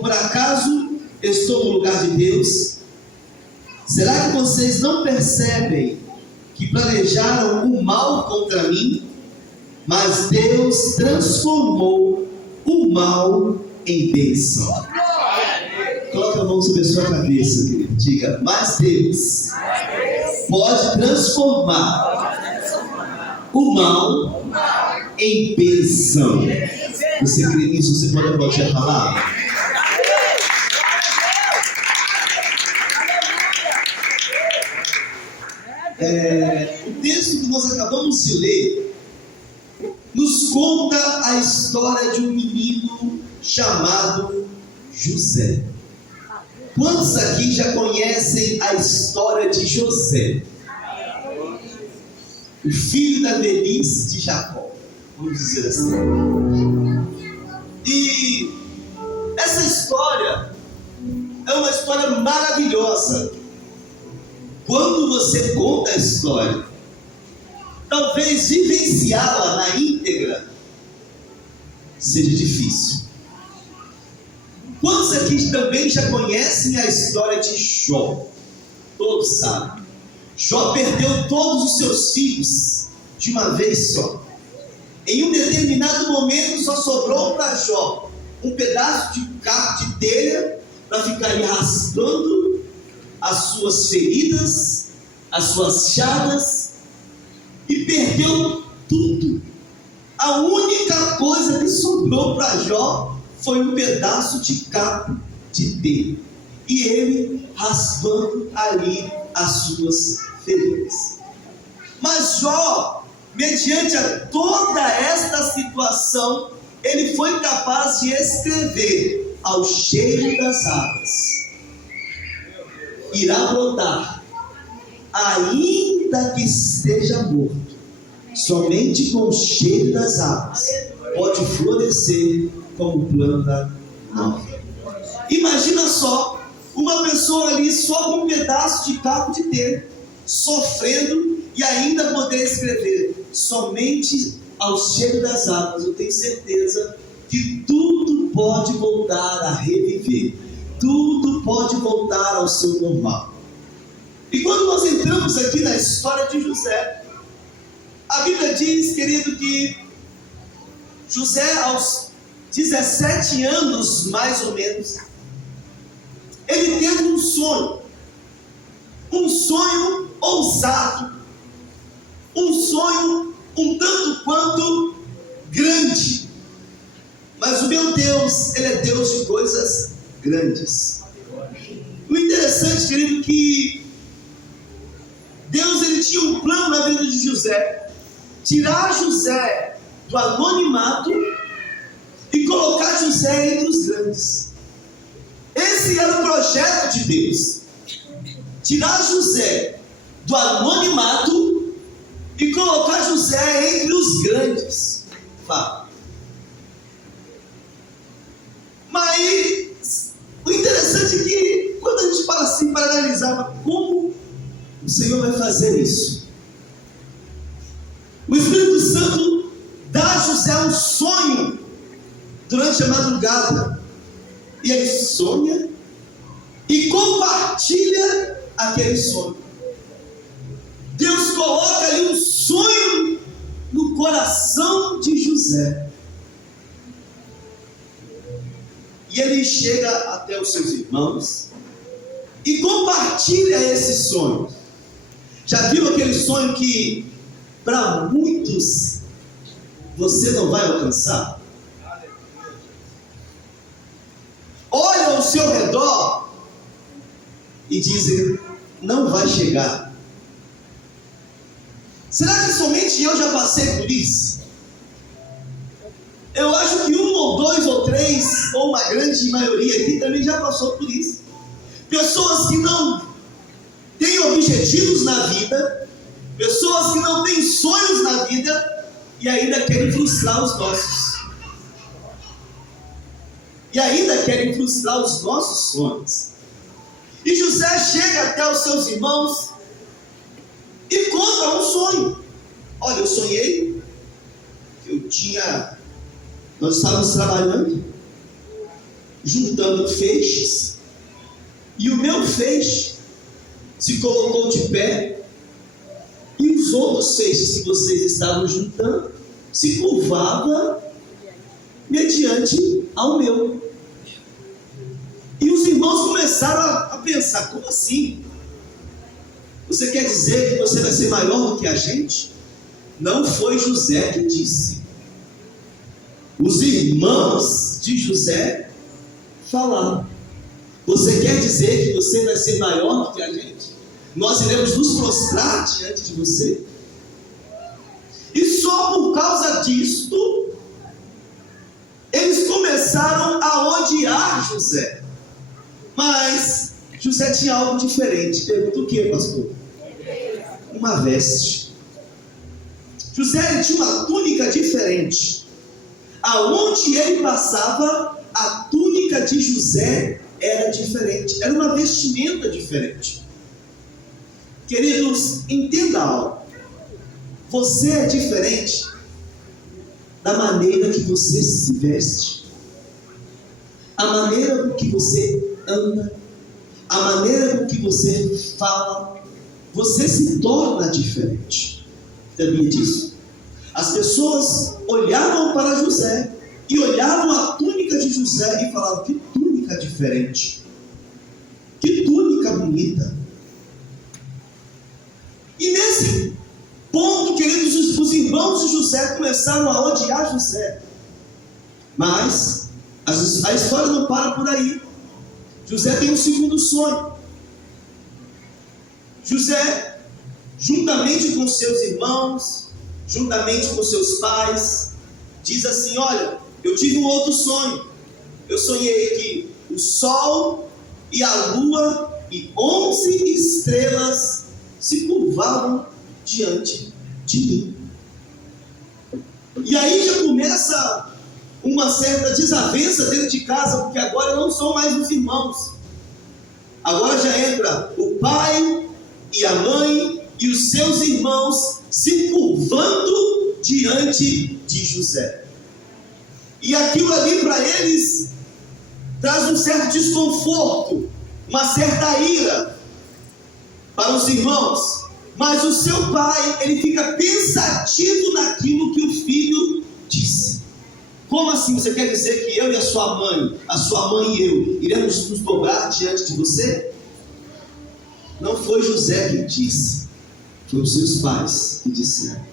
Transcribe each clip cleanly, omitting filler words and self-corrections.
por acaso estou no lugar de Deus? Será que vocês não percebem que planejaram o mal contra mim? Mas Deus transformou o mal em bênção. Coloque a mão sobre a sua cabeça, querido. Diga, mas Deus pode transformar o mal em bênção. Você crê nisso? Você pode aplaudir a palavra? O texto que nós acabamos de ler nos conta a história de um menino chamado José. Quantos aqui já conhecem a história de José? O filho da velhice de Jacó, vamos dizer assim. E essa história é uma história maravilhosa. Quando você conta a história, talvez vivenciá-la na íntegra seja difícil. Quantos aqui também já conhecem a história de Jó? Todos sabem. Jó perdeu todos os seus filhos de uma vez só. Em um determinado momento só sobrou para Jó um pedaço de cabo de telha para ficar ali raspando as suas feridas, as suas chagas, e perdeu tudo. A única coisa que sobrou para Jó foi um pedaço de cabo de telha, e ele raspando ali as suas feridas. Mas Jó, mediante a toda esta situação, ele foi capaz de escrever: ao cheiro das águas irá brotar, ainda que esteja morto, somente com o cheiro das águas pode florescer como planta nova. Imagina só, uma pessoa ali só com um pedaço de cabo de telha, sofrendo, e ainda poder escrever somente ao cheiro das águas. Eu tenho certeza que tudo pode voltar a reviver, tudo pode voltar ao seu normal. E quando nós entramos aqui na história de José, a Bíblia diz, querido, que José, aos 17 anos mais ou menos, ele teve um sonho ousado, um sonho um tanto quanto grande. Mas o meu Deus, Ele é Deus de coisas grandes. O interessante, querido, que Deus, Ele tinha um plano na vida de José: tirar José do anonimato e colocar José entre os grandes. Esse era o projeto de Deus: tirar José do anonimato e colocar José entre os grandes. Mas o interessante é que quando a gente para assim para analisar como o Senhor vai fazer isso, o Espírito Santo dá a José um sonho durante a madrugada, e ele sonha e compartilha aquele sonho. Deus coloca ali um sonho no coração de José, e ele chega até os seus irmãos e compartilha esse sonho. Já viu aquele sonho que para muitos você não vai alcançar? Olha ao seu redor e dizem: não vai chegar. Será que somente eu já passei por isso? Eu acho que um ou dois ou três, ou uma grande maioria aqui também já passou por isso. Pessoas que não têm objetivos na vida, pessoas que não têm sonhos na vida e ainda querem frustrar os nossos. E ainda querem frustrar os nossos sonhos. E José chega até os seus irmãos e conta um sonho. Olha, eu sonhei que eu tinha Nós estávamos trabalhando, juntando feixes, e o meu feixe se colocou de pé, e os outros feixes que vocês estavam juntando se curvavam mediante ao meu. E os irmãos começaram a pensar: como assim? Você quer dizer que você vai ser maior do que a gente? Não foi José que disse. Os irmãos de José falaram: você quer dizer que você vai ser maior do que a gente? Nós iremos nos prostrar diante de você? E só por causa disto, eles começaram a odiar José. Mas José tinha algo diferente. Pergunta: o que, pastor? Uma veste. José tinha uma túnica diferente. Aonde ele passava, a túnica de José era diferente. Era uma vestimenta diferente. Queridos, entenda algo. Você é diferente da maneira que você se veste, a maneira com que você anda, a maneira com que você fala. Você se torna diferente. Sabia disso? As pessoas olhavam para José e olhavam a túnica de José e falavam: que túnica diferente, que túnica bonita. E nesse ponto, queridos, os irmãos de José começaram a odiar José. Mas a história não para por aí. José tem um segundo sonho. José, juntamente com seus irmãos, juntamente com seus pais, diz assim: olha, eu tive um outro sonho. Eu sonhei que o sol e a lua e 11 estrelas se curvavam diante de mim. E aí já começa uma certa desavença dentro de casa, porque agora não são mais os irmãos. Agora já entra o pai e a mãe e os seus irmãos se curvando diante de José. E aquilo ali para eles traz um certo desconforto, uma certa ira para os irmãos. Mas o seu pai, ele fica pensativo naquilo que o filho disse. Como assim? Você quer dizer que eu e a sua mãe e eu, iremos nos dobrar diante de você? Não foi José que disse, foi os seus pais que disseram.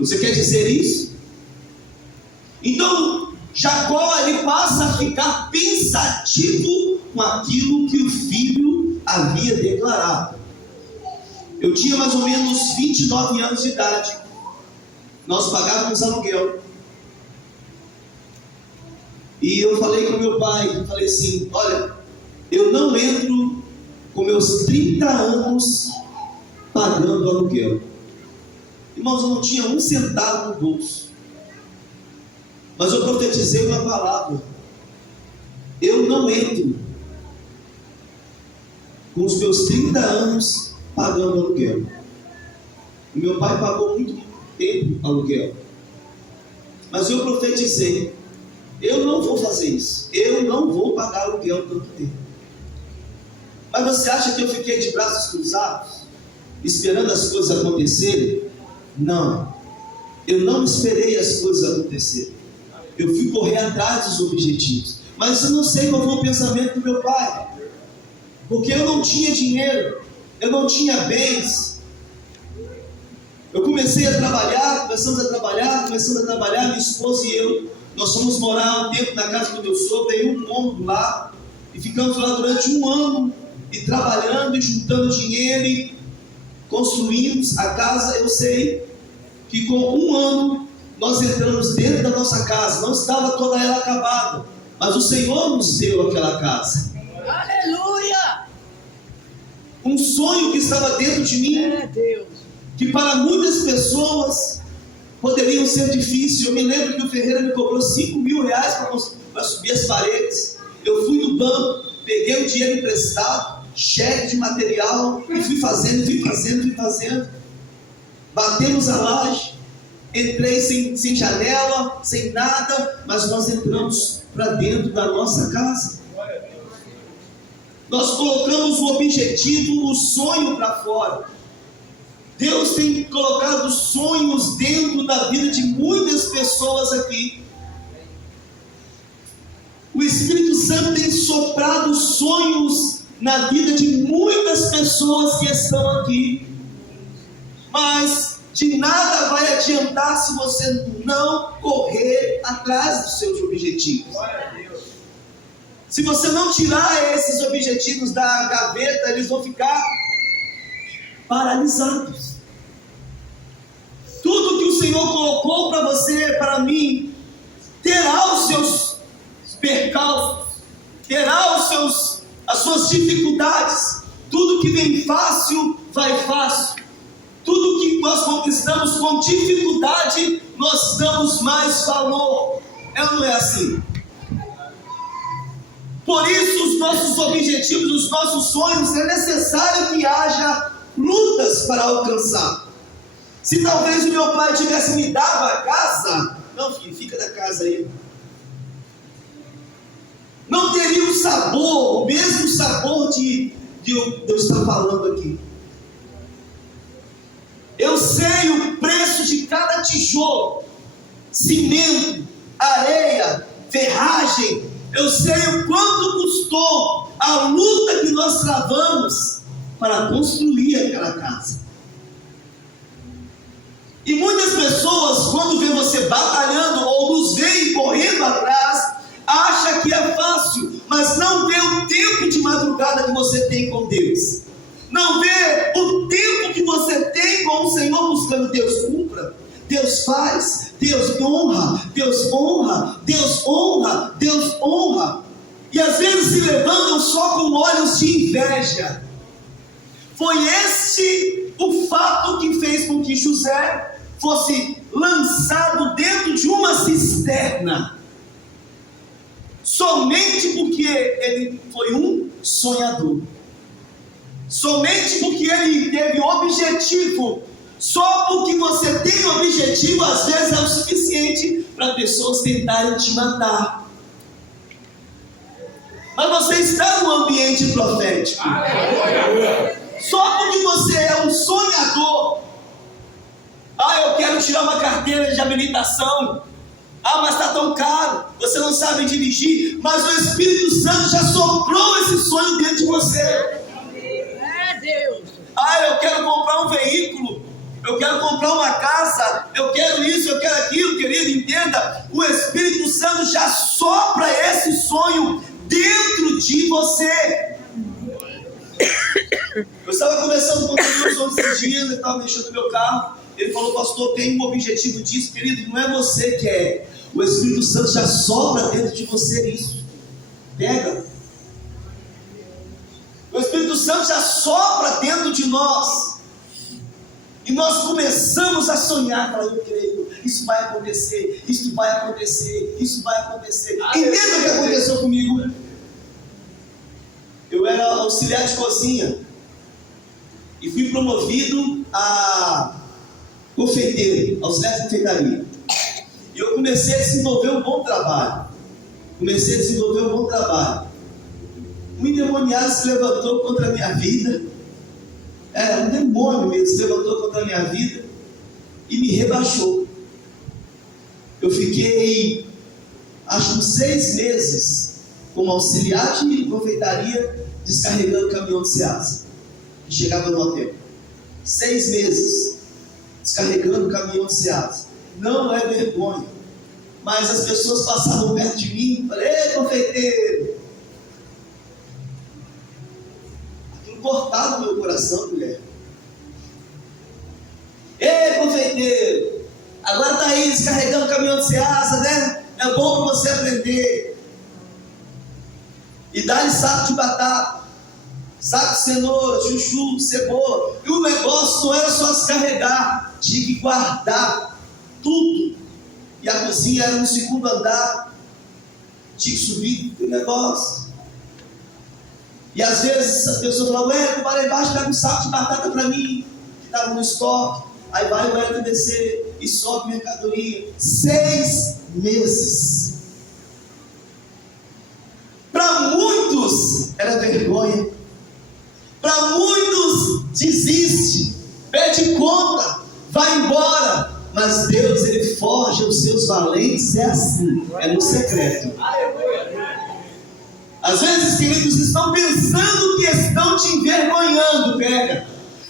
Você quer dizer isso? Então, Jacó, ele passa a ficar pensativo com aquilo que o filho havia declarado. Eu tinha mais ou menos 29 anos de idade. Nós pagávamos aluguel. E eu falei com meu pai, eu falei assim: olha, eu não entro com meus 30 anos pagando aluguel. Irmãos, eu não tinha um centavo no bolso. Mas eu profetizei uma palavra: eu não entro com os meus 30 anos pagando aluguel. O meu pai pagou muito tempo aluguel. Mas eu profetizei: eu não vou fazer isso. Eu não vou pagar aluguel tanto tempo. Mas você acha que eu fiquei de braços cruzados, esperando as coisas acontecerem? Não. Eu não esperei as coisas acontecerem. Eu fui correr atrás dos objetivos. Mas eu não sei qual foi o pensamento do meu pai. Porque eu não tinha dinheiro, eu não tinha bens. Eu comecei a trabalhar, começamos a trabalhar, minha esposa e eu. Nós fomos morar um tempo na casa do meu sogro, veio um cômodo lá, e ficamos lá durante um ano, e trabalhando, e juntando dinheiro, e construímos a casa. Eu sei que com um ano, nós entramos dentro da nossa casa, não estava toda ela acabada, mas o Senhor nos deu aquela casa. Aleluia! Um sonho que estava dentro de mim, Deus, que para muitas pessoas poderiam ser difíceis. Eu me lembro que o Ferreira me cobrou 5 mil reais para subir as paredes. Eu fui no banco, peguei o dinheiro emprestado, cheque de material, e fui fazendo. Batemos a laje, entrei sem janela, sem nada, mas nós entramos para dentro da nossa casa. Nós colocamos o objetivo, o sonho para fora. Deus tem colocado sonhos dentro da vida de muitas pessoas aqui. O Espírito Santo tem soprado sonhos na vida de muitas pessoas que estão aqui. Mas de nada vai adiantar se você não correr atrás dos seus objetivos. Se você não tirar esses objetivos da gaveta, eles vão ficar paralisados. Tudo que o Senhor colocou para você, para mim, terá os seus percalços, terá as suas dificuldades. Tudo que vem fácil, vai fácil. Tudo que nós conquistamos com dificuldade, nós damos mais valor. Não é assim? Por isso, os nossos objetivos, os nossos sonhos, é necessário que haja lutas para alcançar. Se talvez o meu pai tivesse me dado a casa, não, filho, fica na casa aí. Não teria o sabor, o mesmo sabor de eu estar falando aqui. Eu sei o preço de cada tijolo, cimento, areia, ferragem. Eu sei o quanto custou a luta que nós travamos para construir aquela casa. E muitas pessoas, quando vê você batalhando ou nos veem correndo atrás, acha que é fácil, mas não vê o tempo de madrugada que você tem com Deus. Não vê o tempo que você tem com o Senhor buscando. Deus cumpra, Deus faz, Deus honra, Deus honra, Deus honra, Deus honra. E às vezes se levantam só com olhos de inveja. Foi este o fato que fez com que José fosse lançado dentro de uma cisterna. Somente porque ele foi um sonhador. Somente porque ele teve objetivo. Só porque você tem objetivo, às vezes é o suficiente para pessoas tentarem te matar. Mas você está no ambiente profético. Só porque você é um sonhador. Eu quero tirar uma carteira de habilitação. Mas está tão caro, você não sabe dirigir. Mas o Espírito Santo já soprou esse sonho dentro de você. É Deus. Eu quero comprar um veículo, eu quero comprar uma casa, eu quero isso, eu quero aquilo. Querido, entenda, o Espírito Santo já sopra esse sonho dentro de você. Eu estava conversando com Deus ontem esses dias, ele estava mexendo no meu carro. Ele falou: pastor, tem um objetivo disso. Querido, não é você que é. O Espírito Santo já sopra dentro de você isso. Pega. O Espírito Santo já sopra dentro de nós. E nós começamos a sonhar. Falar: eu creio, isso vai acontecer, isso vai acontecer, isso vai acontecer. Entenda o que aconteceu comigo. Eu era auxiliar de cozinha e fui promovido a confeiteiro, auxiliar de confeitaria. E eu comecei a desenvolver um bom trabalho. Um endemoniado se levantou contra a minha vida. Um demônio mesmo se levantou contra a minha vida e me rebaixou. Eu fiquei, acho que 6 meses como auxiliar de confeitaria, descarregando caminhão de Ceasa. E chegava no hotel. 6 meses descarregando caminhão de Ceasa. Não é vergonha. Mas as pessoas passavam perto de mim e falavam: ei, confeiteiro. Aquilo cortava o meu coração, mulher. Ei, confeiteiro. Agora está aí descarregando caminhão de Ceasa, né? É bom para você aprender. E dá-lhe saco de batata, saco de cenoura, chuchu, cebola. E o negócio não era só descarregar, tinha que guardar tudo. E a cozinha era no 2º andar, tinha que subir o negócio. E às vezes as pessoas falavam: tu vai lá embaixo, pega um saco de batata para mim, que estava no estoque. Aí vai descer. e sobe mercadoria. 6 meses. Para muitos era vergonha. Para muitos desiste, pede conta, vai embora. Mas Deus, Ele forja os seus valentes, é assim, é no secreto. Às vezes, queridos, estão pensando que estão te envergonhando, pega.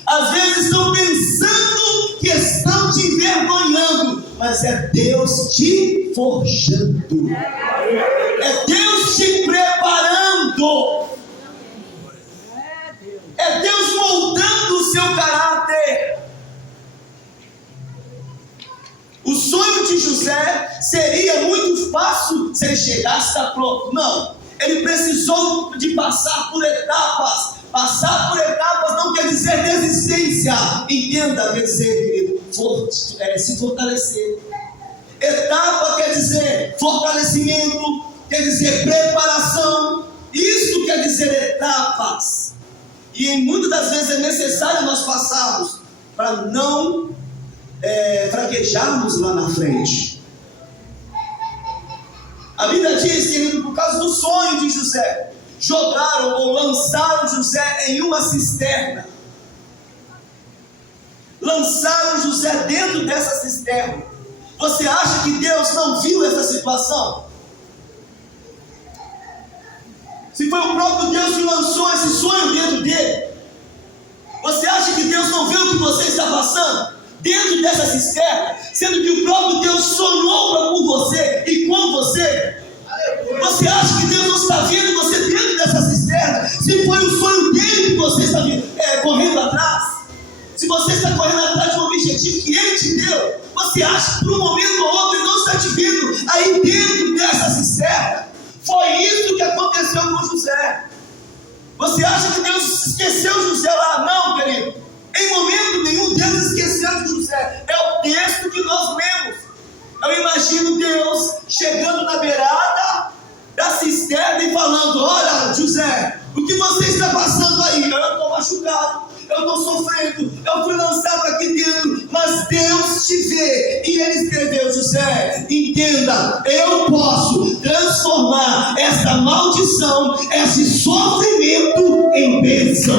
Às vezes estão pensando que estão te envergonhando, mas é Deus te forjando. É Deus te preparando. É Deus moldando o seu caráter. O sonho de José seria muito fácil se ele chegasse a estar pronto. Não, ele precisou de passar por etapas. Passar por etapas não quer dizer desistência. Entenda, quer dizer, querido, se fortalecer. Etapa quer dizer fortalecimento, quer dizer preparação. Isso quer dizer etapas. E muitas das vezes é necessário nós passarmos para não fraquejarmos lá na frente. A Bíblia diz, querido, por causa do sonho de José, jogaram ou lançaram José em uma cisterna. Lançaram José dentro dessa cisterna. Você acha que Deus não viu essa situação? Se foi o próprio Deus que lançou esse sonho dentro dele, você acha que Deus não viu o que você está passando dentro dessa cisterna, sendo que o próprio Deus sonhou por você e com você? Você acha que Deus não está vendo você dentro dessa cisterna? Se foi o sonho dele que você está correndo atrás, se você está correndo atrás de um objetivo que ele te deu, você acha que por um momento ou outro ele não está te vendo aí dentro dessa cisterna? Foi isso que aconteceu com José. Você acha que Deus esqueceu José lá? Não, querido. Em momento nenhum Deus esqueceu de José. É o texto que nós lemos. Eu imagino Deus chegando na beirada da cisterna e falando: olha, José, o que você está passando aí? Eu estou machucado, eu estou sofrendo, eu fui lançado aqui dentro, mas Deus te vê. E ele escreveu: José, entenda, eu posso transformar essa maldição, esse sofrimento em bênção.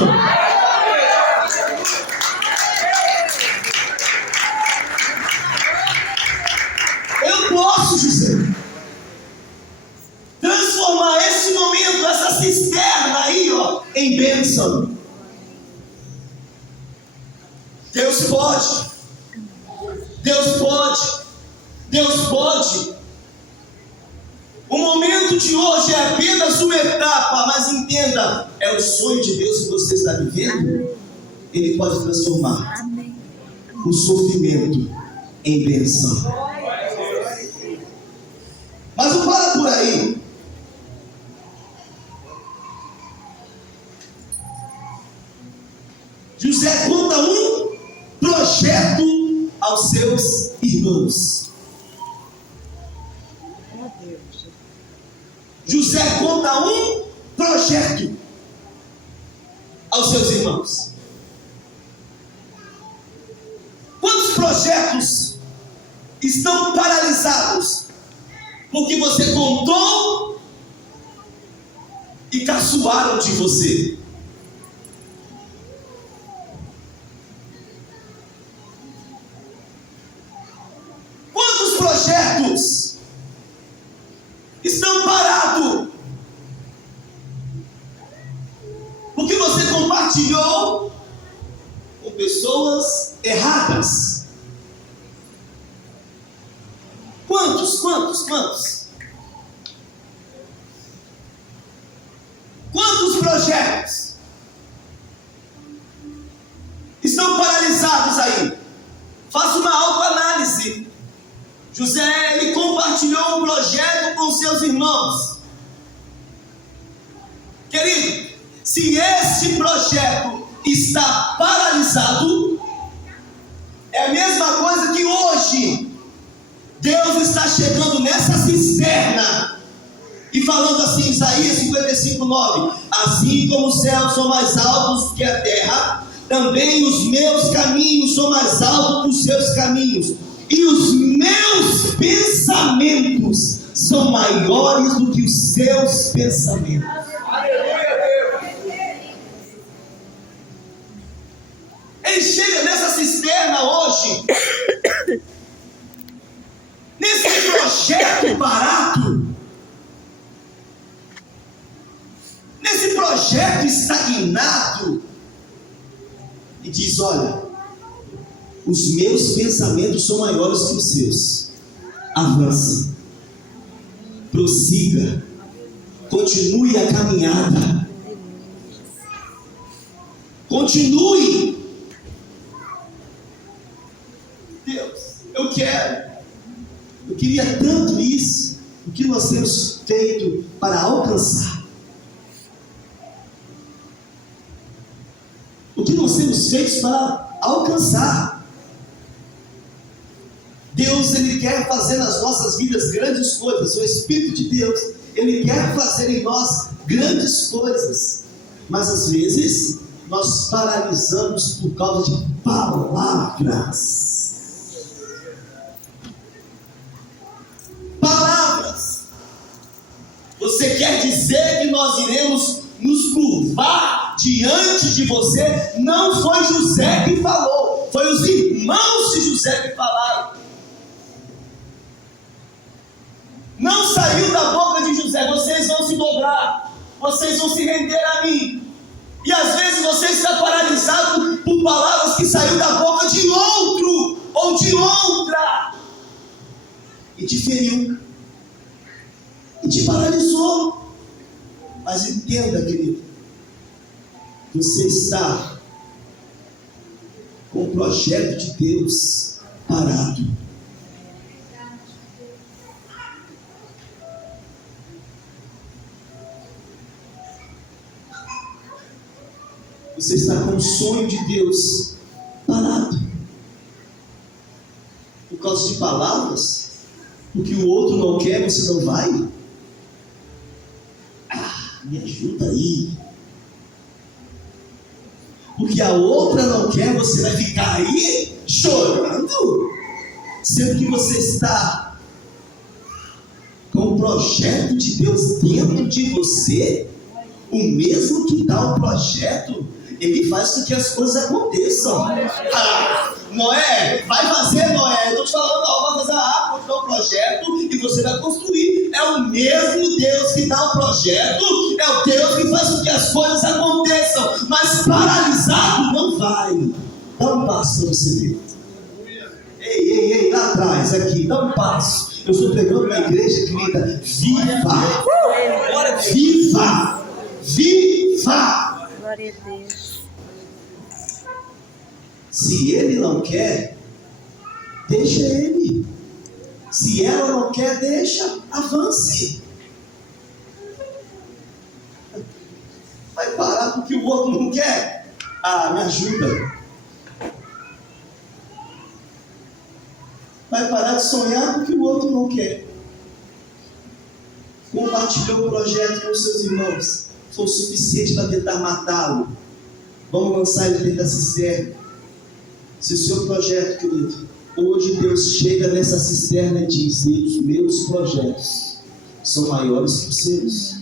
Eu posso, José, transformar esse momento, essa cisterna aí, ó, em bênção. Deus pode, Deus pode, Deus pode. O momento de hoje é apenas uma etapa, mas entenda, é o sonho de Deus que você está vivendo. Ele pode transformar o sofrimento em bênção. Mas não para por aí. José conta um projeto aos seus irmãos. José conta um projeto aos seus irmãos. Quantos projetos estão paralisados porque você contou e caçoaram de você? Quantos projetos estão parados porque você compartilhou com pessoas erradas? Quantos? Quantos projetos estão paralisados aí? Faça uma autoanálise. José, ele compartilhou um projeto com seus irmãos. Querido, se esse projeto está paralisado, é a mesma coisa que hoje Deus está chegando nessa cisterna e falando assim, Isaías 55:9: assim como os céus são mais altos que a terra, também os meus caminhos são mais altos que os seus caminhos, E os meus pensamentos são maiores do que os seus pensamentos. Ele chega nessa cisterna hoje, nesse projeto barato, nesse projeto estagnado, e diz: olha, os meus pensamentos são maiores que os seus. Avance, prossiga, continue a caminhada, continue. Deus, eu queria tanto isso. O que nós temos feito para alcançar? O que nós temos feito para alcançar? Deus, Ele quer fazer nas nossas vidas grandes coisas. O Espírito de Deus, Ele quer fazer em nós grandes coisas. Mas às vezes nós paralisamos por causa de palavras. Palavras. Você quer dizer que nós iremos nos curvar diante de você? Não foi José que falou, foi os irmãos de José que falaram. Não saiu da boca de José: vocês vão se dobrar, vocês vão se render a mim. E às vezes você está paralisado por palavras que saíram da boca de outro ou de outra, e te feriu, e te paralisou. Mas entenda, querido, você está com o projeto de Deus parado. Você está com o sonho de Deus parado. Por causa de palavras? Porque o outro não quer, você não vai? Me ajuda aí. Porque a outra não quer, você vai ficar aí chorando? Sendo que você está com o projeto de Deus dentro de você. O mesmo que dá o projeto, ele faz com que as coisas aconteçam. Noé, vai fazer, Noé. Eu estou te falando, vai fazer a árvore, dá o projeto e você vai construir. É o mesmo Deus que dá o projeto, é o Deus que faz com que as coisas aconteçam. Mas paralisado não vai. Dá um passo para você ver. Ei, lá atrás, aqui, dá um passo. Eu estou pregando uma igreja que grita: viva! Viva! Viva! Glória a Deus. Se ele não quer, deixa ele. Se ela não quer, deixa, avance. Vai parar porque o outro não quer? Me ajuda. Vai parar de sonhar porque o outro não quer. Compartilhou o projeto com seus irmãos, foi o suficiente para tentar matá-lo. Vamos lançar ele dentro da cisterna. Se o seu projeto, querido, hoje Deus chega nessa cisterna e diz: os meus projetos são maiores que os seus.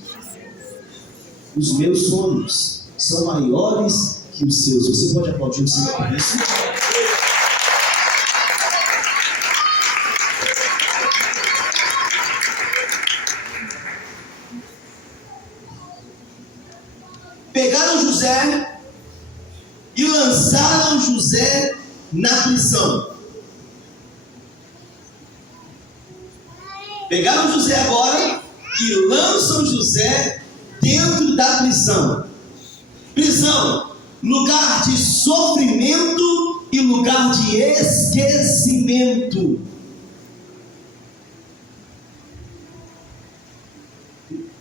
Os meus sonhos são maiores que os seus. Você pode aplaudir o Senhor por isso? Pegaram José e lançaram José na prisão. Pegaram José agora e lançam José dentro da prisão. Prisão, lugar de sofrimento e lugar de esquecimento.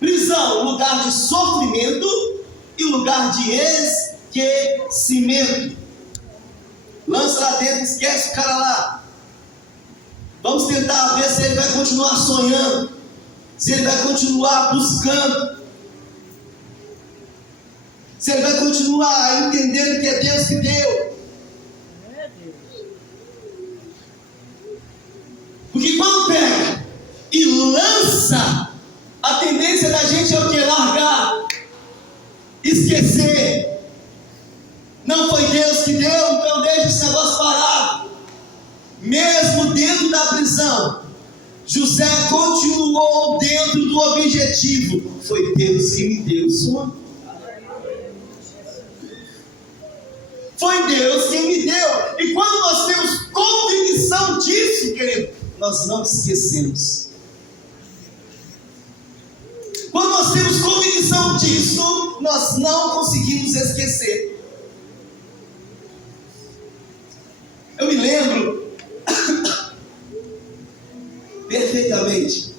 Prisão, lugar de sofrimento e lugar de esquecimento. Lança lá dentro, esquece o cara lá. Vamos tentar ver se ele vai continuar sonhando, se ele vai continuar buscando, se ele vai continuar entendendo que é Deus que deu. Porque quando pega e lança, a tendência da gente é o que? Largar, esquecer. Não foi Deus que deu, então deixa esse negócio parado. Mesmo dentro da prisão, José continuou dentro do objetivo. Foi Deus que me deu o sonho. Foi Deus quem me deu. E quando nós temos convicção disso, querido, nós não esquecemos. Quando nós temos convicção disso, nós não conseguimos esquecer. Eu me lembro perfeitamente,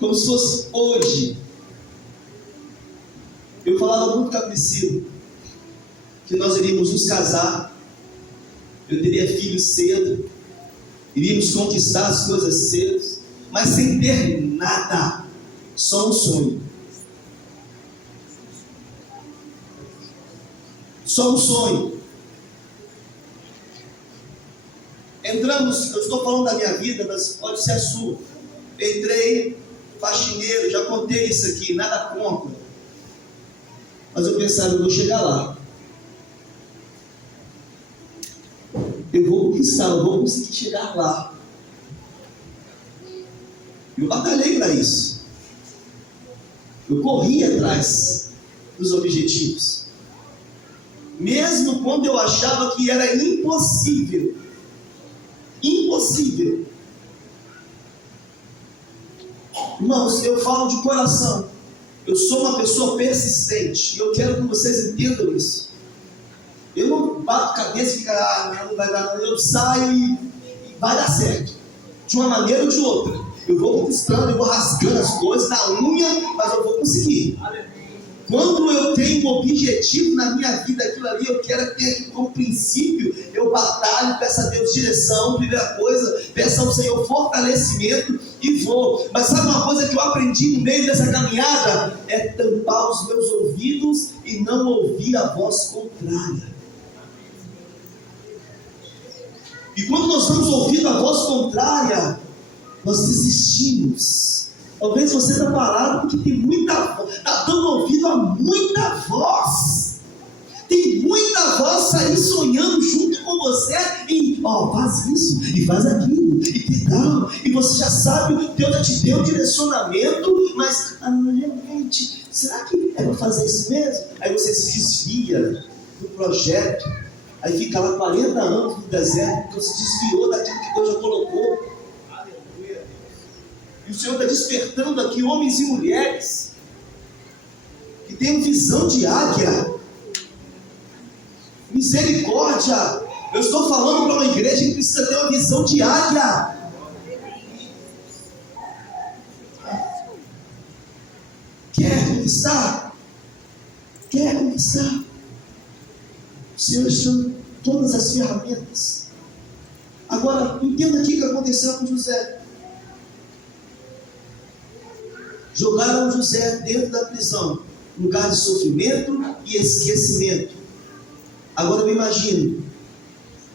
como se fosse hoje. Eu falava muito com a Priscila que nós iríamos nos casar, eu teria filhos cedo, iríamos conquistar as coisas cedo, mas sem ter nada, só um sonho. Só um sonho. Entramos, eu estou falando da minha vida, mas pode ser a sua. Entrei, faxineiro, já contei isso aqui, nada contra. Mas eu pensava, eu vou chegar lá. Eu vou conquistar, eu vou conseguir chegar lá. Eu batalhei para isso. Eu corri atrás dos objetivos. Mesmo quando eu achava que era impossível. Impossível. Irmãos, eu falo de coração. Eu sou uma pessoa persistente. E eu quero que vocês entendam isso. Eu não bato cabeça e fico, não vai dar nada. Eu saio e vai dar certo. De uma maneira ou de outra. Eu vou conquistando, eu vou rasgando as coisas na unha, mas eu vou conseguir. Quando eu tenho um objetivo na minha vida, aquilo ali eu quero ter aqui como princípio, eu batalho, peço a Deus direção, primeira coisa, peço ao Senhor fortalecimento e vou. Mas sabe uma coisa que eu aprendi no meio dessa caminhada? É tampar os meus ouvidos e não ouvir a voz contrária. E quando nós estamos ouvindo a voz contrária, nós desistimos. Talvez você está parado porque tem muita voz, está dando ouvido a muita voz. Tem muita voz aí sonhando junto com você e faz isso, e faz aquilo, e tal. E você já sabe, Deus já te deu direcionamento, mas realmente, será que é para fazer isso mesmo? Aí você se desvia do projeto. Aí fica lá 40 anos no deserto, porque você desviou daquilo que Deus já colocou. Aleluia. E o Senhor está despertando aqui homens e mulheres que têm visão de águia. Misericórdia. Eu estou falando para uma igreja que precisa ter uma visão de águia. Quer conquistar? Quer conquistar? O Senhor chama todas as ferramentas. Agora, entenda aqui o que aconteceu com José. Jogaram José dentro da prisão, lugar de sofrimento e esquecimento. Agora eu imagino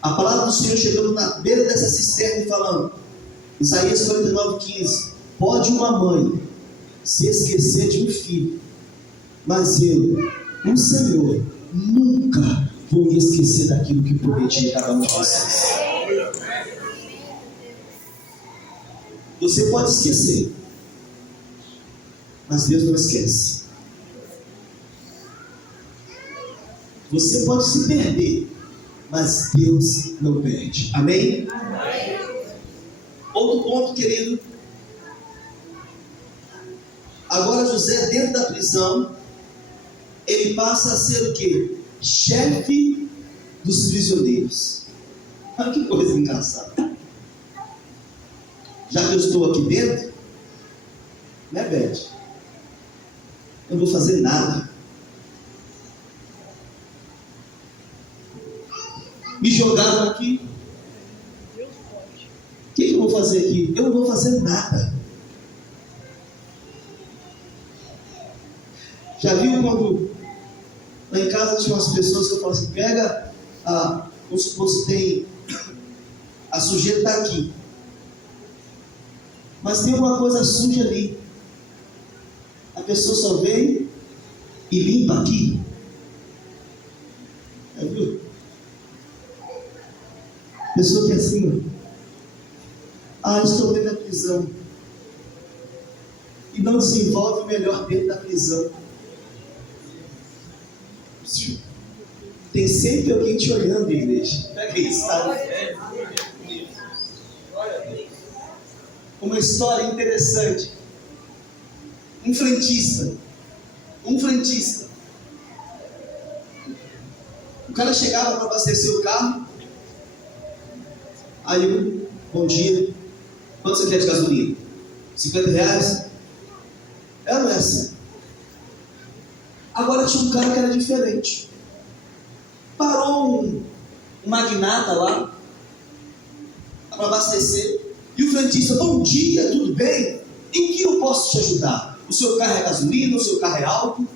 a palavra do Senhor chegando na beira dessa cisterna e falando, Isaías 49:15, pode uma mãe se esquecer de um filho, mas eu, o Senhor, nunca vou me esquecer daquilo que prometi a cada um de vocês. Você pode esquecer, mas Deus não esquece. Você pode se perder, mas Deus não perde. Amém? Amém. Outro ponto, querido. Agora José, dentro da prisão, ele passa a ser o quê? Chefe dos prisioneiros. Olha que coisa engraçada. Já que eu estou aqui dentro, né, Beth? Eu não vou fazer nada. Me jogaram aqui. O que eu vou fazer aqui? Eu não vou fazer nada. Já viu quando lá em casa tinha umas pessoas que eu falo assim, pega, vamos supor que tem, a sujeira está aqui. mas tem uma coisa suja ali. A pessoa só vem e limpa aqui. Viu? A pessoa que é assim, estou dentro da prisão. E não desenvolve o melhor dentro da prisão. Tem sempre alguém te olhando, igreja. Pega isso, tá? Uma história interessante. Um frentista. O cara chegava para abastecer o carro. Aí, bom dia. Quanto você quer de gasolina? R$50? Não é assim. Agora tinha um cara que era diferente. Parou um magnata lá para abastecer. E o frentista, bom dia, tudo bem? Em que eu posso te ajudar? O seu carro é gasolina, o seu carro é álcool?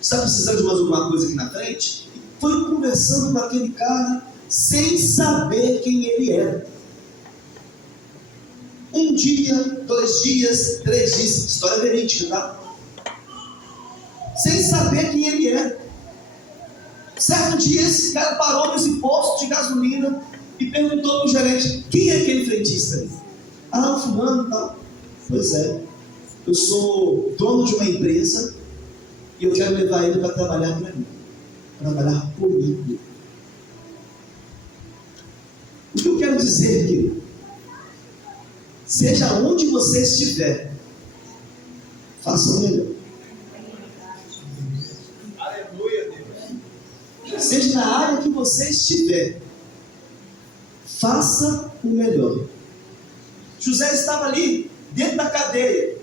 Está precisando de mais alguma coisa aqui na frente? Foi conversando com aquele cara sem saber quem ele era. Um dia, 2 dias, 3 dias, história verídica, tá? Sem saber quem ele era. Certo dia, esse cara parou nesse posto de gasolina e perguntou para o gerente: quem é aquele frentista ali? O fulano e tal. Pois é, eu sou dono de uma empresa e eu quero levar ele para trabalhar para mim, trabalhar comigo. O que eu quero dizer aqui? Seja onde você estiver, faça o melhor. Aleluia, Deus. Seja na área que você estiver, faça o melhor. José estava ali, dentro da cadeia.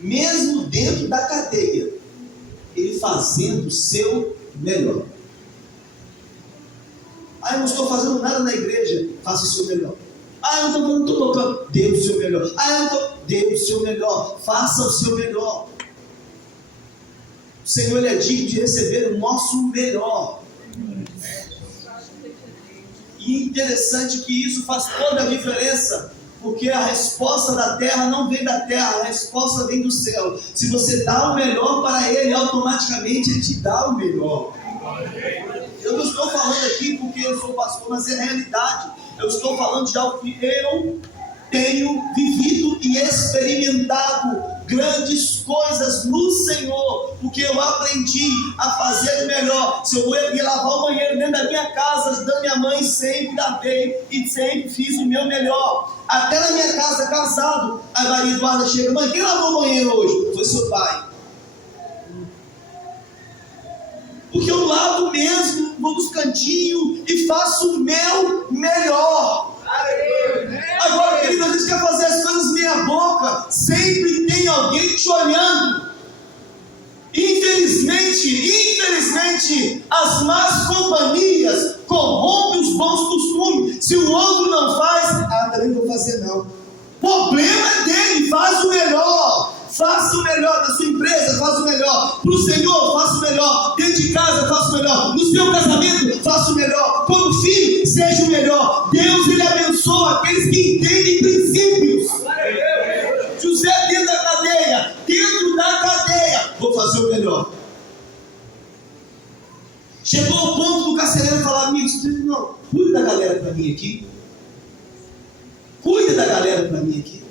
Mesmo dentro da cadeia, ele fazendo o seu melhor. Eu não estou fazendo nada na igreja. Faça o seu melhor. Eu não estou tocando. Dê o seu melhor. Dê o seu melhor. Faça o seu melhor. O Senhor, Ele é digno de receber o nosso melhor. E interessante que isso faz toda a diferença, porque a resposta da terra não vem da terra, a resposta vem do céu. Se você dá o melhor para Ele, automaticamente Ele te dá o melhor. Eu não estou falando aqui porque eu sou pastor, mas é realidade. Eu estou falando de algo que eu tenho vivido e experimentado grandes coisas no Senhor, porque eu aprendi a fazer o melhor. Se eu ia lavar o banheiro dentro da minha casa, ajudando minha mãe, sempre lavei e sempre fiz o meu melhor. Até na minha casa, casado, a Maria Eduarda chega: mãe, quem lavou o banheiro hoje? Foi seu pai. Porque eu lavo mesmo, vou nos cantinhos e faço o meu melhor. Agora, querido, a gente quer fazer as coisas meia boca. Sempre tem alguém te olhando. Infelizmente, as más companhias corrompem os bons costumes. Se o outro não faz, também não vou fazer não. O problema é dele, faz o melhor. Faça o melhor da sua empresa, faça o melhor. Para o Senhor, faça o melhor. Dentro de casa, faça o melhor. No seu casamento, faça o melhor. Como filho, seja o melhor. Deus, Ele abençoa aqueles que entendem princípios. José dentro da cadeia, vou fazer o melhor. Chegou ao ponto do carcereiro falar: amigos, não, cuida da galera para mim aqui. Cuida da galera para mim aqui.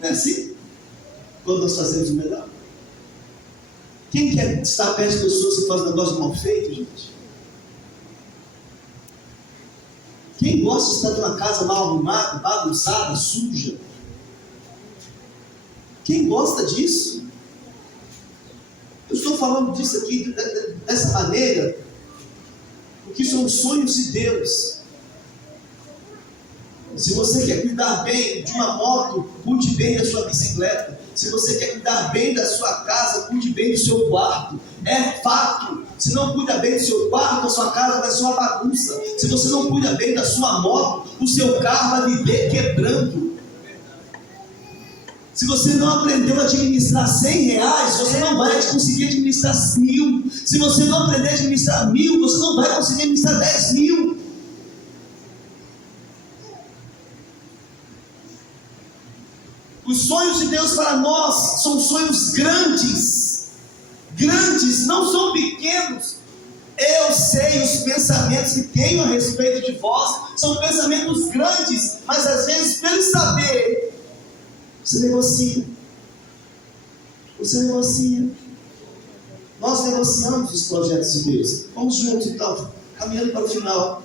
Não é assim? Quando nós fazemos o melhor. Quem quer estar perto de pessoas que fazem negócio mal feito, gente? Quem gosta de estar numa casa mal arrumada, bagunçada, suja? Quem gosta disso? Eu estou falando disso aqui dessa maneira porque são sonhos de Deus. Se você quer cuidar bem de uma moto, cuide bem da sua bicicleta. Se você quer cuidar bem da sua casa, cuide bem do seu quarto. É fato. Se não cuida bem do seu quarto, a sua casa vai ser uma bagunça. Se você não cuida bem da sua moto, o seu carro vai viver quebrando. Se você não aprendeu a administrar R$100, você não vai conseguir administrar 1.000. Se você não aprender a administrar 1.000, você não vai conseguir administrar 10.000. Os sonhos de Deus para nós são sonhos grandes. Grandes, não são pequenos. Eu sei os pensamentos que tenho a respeito de vós, são pensamentos grandes, mas às vezes, pelo saber, você negocia. Você negocia. Nós negociamos os projetos de Deus. Vamos juntos então, caminhando para o final.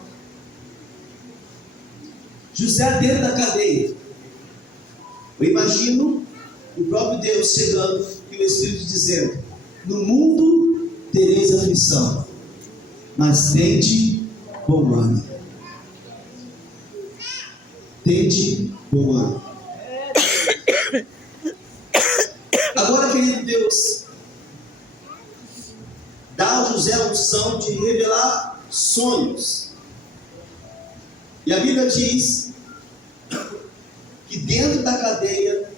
José dentro da cadeia. Eu imagino o próprio Deus chegando e o Espírito dizendo: no mundo tereis aflição, mas tende bom ânimo. Tende bom ânimo. Agora, querido Deus, dá a José a opção de revelar sonhos. E a Bíblia diz que dentro da cadeia,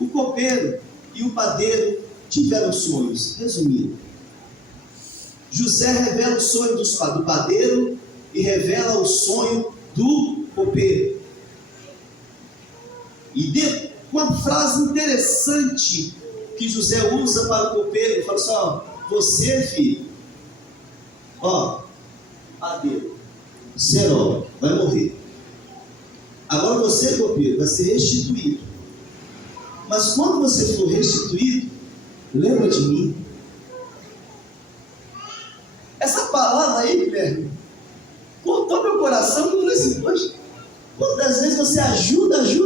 o copeiro e o padeiro tiveram sonhos. Resumindo, José revela o sonho do padeiro e revela o sonho do copeiro. E com uma frase interessante que José usa para o copeiro, ele fala assim: ó, você, filho, ó, padeiro, Serol, vai morrer. Agora você, copeiro, vai ser restituído. Mas quando você for restituído, lembra de mim. Essa palavra aí, Guilherme, cortou meu coração. Eu falei assim: poxa, quantas vezes você ajuda, e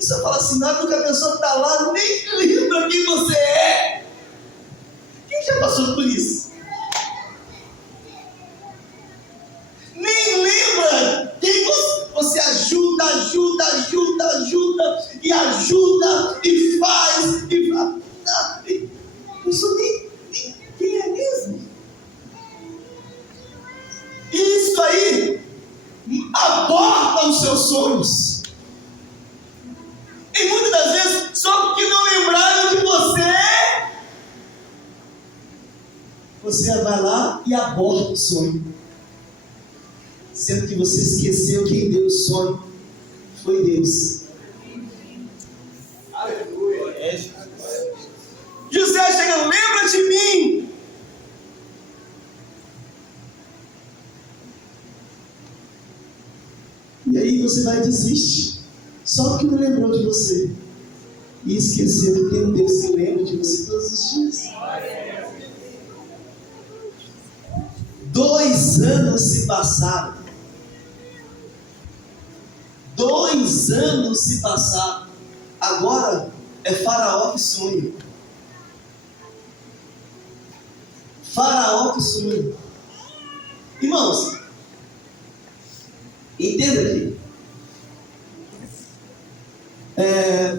você fala assim, na hora que a pessoa está lá, nem lembra quem você é. Quem já passou por isso? Nem lembra quem você ajuda, e faz, eu sou nem quem é mesmo. Isso aí aborta os seus sonhos. E muitas das vezes, só porque não lembraram de você vai lá e aborta o sonho. Sendo que você esqueceu quem deu o sonho foi Deus. Aleluia. José chega, lembra de mim. E aí você vai desistir. Só porque não lembrou de você. E esqueceu que tem um Deus que lembra de você todos os dias. 2 anos se passaram. 2 anos se passaram. Agora é Faraó que sonha. Faraó que sonha. Irmãos, entenda aqui.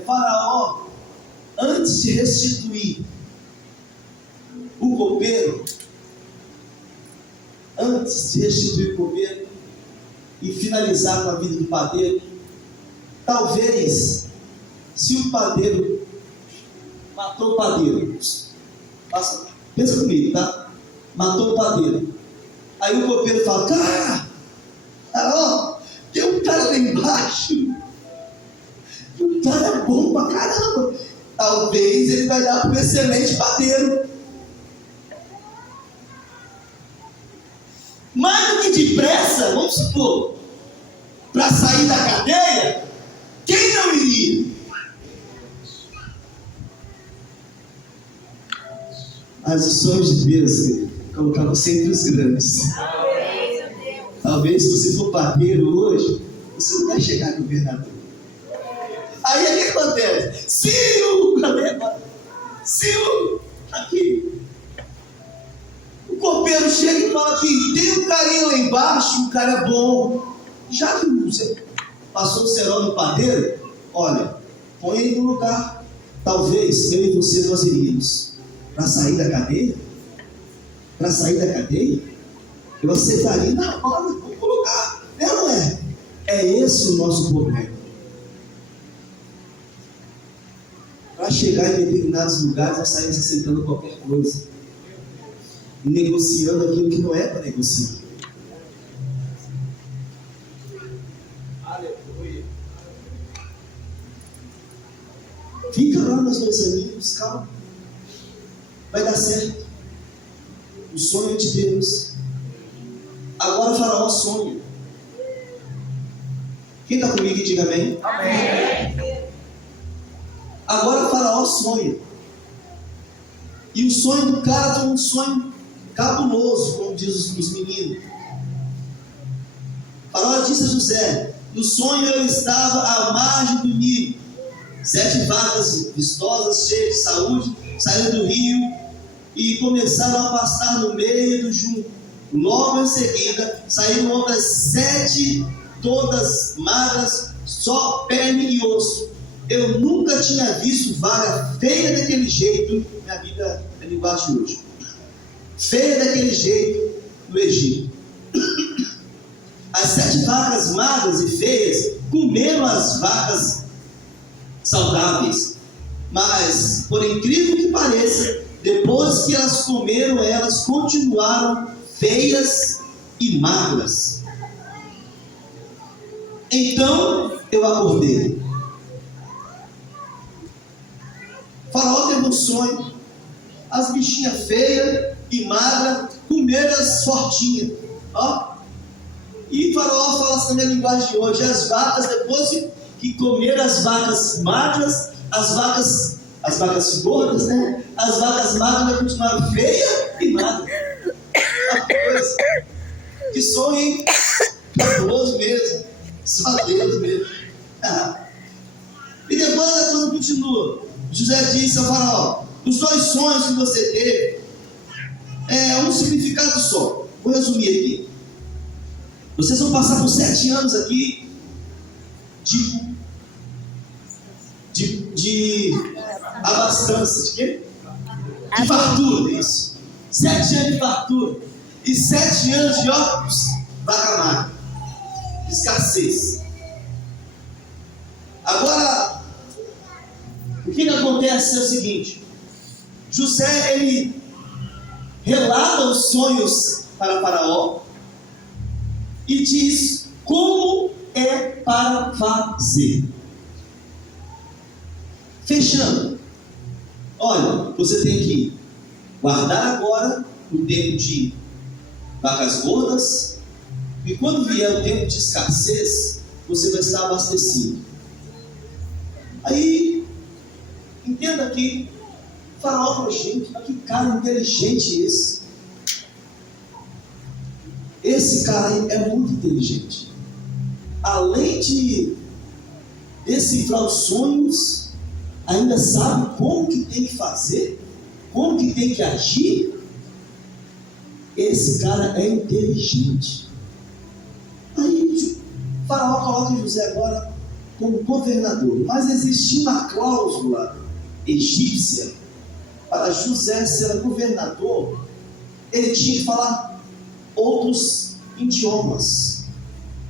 Faraó, antes de restituir o copeiro, e finalizar com a vida do padeiro, talvez, se o padeiro matou o padeiro, pensa comigo, tá? Matou o padeiro. Aí o copeiro fala: ó, tem um cara lá embaixo, o cara é bom pra caramba, talvez ele vai dar para um excelente padeiro. Mais do que depressa, vamos supor, para sair da cadeia, quem não iria? Mas os sonhos de Deus colocavam sempre os grandes. Talvez se você for padeiro hoje, você não vai chegar a governador. Aí o que acontece? Ciro, aqui. O copeiro chega e fala que tem um carinha lá embaixo, um cara bom. Já que você passou o cerol no padeiro, olha, põe ele no lugar. Talvez eu e você nós iríamos para sair da cadeia. Eu aceitaria na hora, vou colocar. Não é? É esse o nosso problema. Para chegar em determinados lugares, nós saímos aceitando qualquer coisa, negociando aquilo que não é para negociar. Aleluia. Fica lá, meus dois amigos, calma. Vai dar certo. O sonho é de Deus. Agora o Faraó sonha. Quem está comigo aqui, diga amém. Amém. Agora o Faraó sonha. E o sonho do cara foi um sonho cabuloso, como diz os meninos. O Faraó disse a José: no sonho eu estava à margem do Nilo. 7 vacas vistosas, cheias de saúde, saíram do rio e começaram a pastar no meio do junco. Logo em seguida, saíram outras 7, todas magras, só pele e osso. Eu nunca tinha visto vaca feia daquele jeito, minha vida é linguagem de hoje. Feia daquele jeito no Egito. As 7 vacas magras e feias comeram as vacas saudáveis. Mas, por incrível que pareça, depois que elas comeram, elas continuaram feias e magras. Então eu acordei. O Faraó teve um sonho. As bichinhas feias e magras comeram as fortinhas. Ó. E o Faraó fala assim na minha linguagem de hoje: as vacas, depois que comeram as vacas magras, as vacas gordas, né? As vacas magras continuaram feias e magras. Que sonho, hein? Fabuloso mesmo. Só Deus mesmo. E depois a coisa continua. José disse ao Faraó: os 2 sonhos que você teve é um significado só. Vou resumir aqui. Vocês vão passar por 7 anos aqui de abastança. De quê? De fartura, isso. 7 anos de fartura. E 7 anos de vaca magra. De escassez. Agora, o que acontece é o seguinte: José, ele relata os sonhos para Faraó e diz como é para fazer. Fechando. Olha, você tem que guardar agora o tempo de vacas gordas, e quando vier o tempo de escassez, você vai estar abastecido. Aí, entenda que o Faraó falou: gente, que cara inteligente esse. Esse cara é muito inteligente. Além de decifrar os sonhos, ainda sabe como que tem que fazer, como que tem que agir. Esse cara é inteligente. Aí o Faraó coloca José agora como governador. Mas existia uma cláusula egípcia para José ser governador. Ele tinha que falar outros idiomas.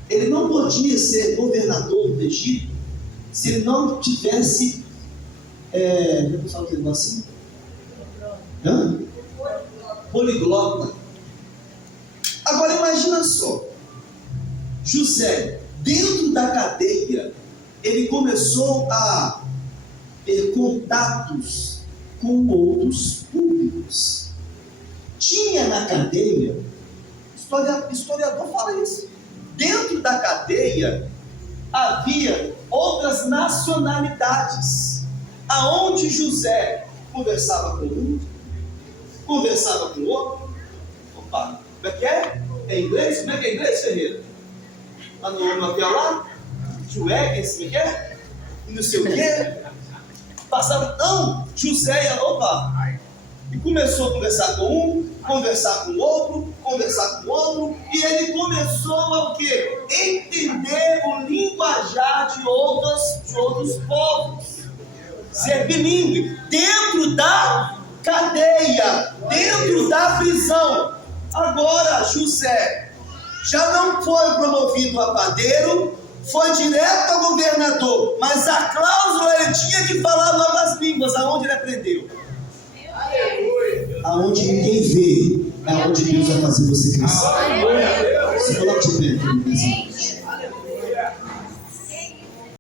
Ele não podia ser governador do Egito se ele não tivesse eu falo que assim? Poliglota. Agora imagina só, José, dentro da cadeia, ele começou a ter contatos com outros públicos. Tinha na cadeia, historiador fala isso, dentro da cadeia havia outras nacionalidades, aonde José conversava com um, conversava com o outro. Opa, como é que é? É inglês? Como é que é inglês, Ferreira? Lá no avião lá? Juegues, como é que é? E não sei o quê. Passava, não, José ia, opa. E começou a conversar com um, conversar com o outro, conversar com o outro, e ele começou a o quê? Entender o linguajar de outros povos. Ser bilíngue, dentro da cadeia, dentro da prisão. Agora José já não foi promovido a padeiro, foi direto ao governador, mas a cláusula ele tinha que falar novas línguas. Aonde ele aprendeu? Aonde ninguém vê, é onde Deus vai fazer você crescer. Se coloque de pé,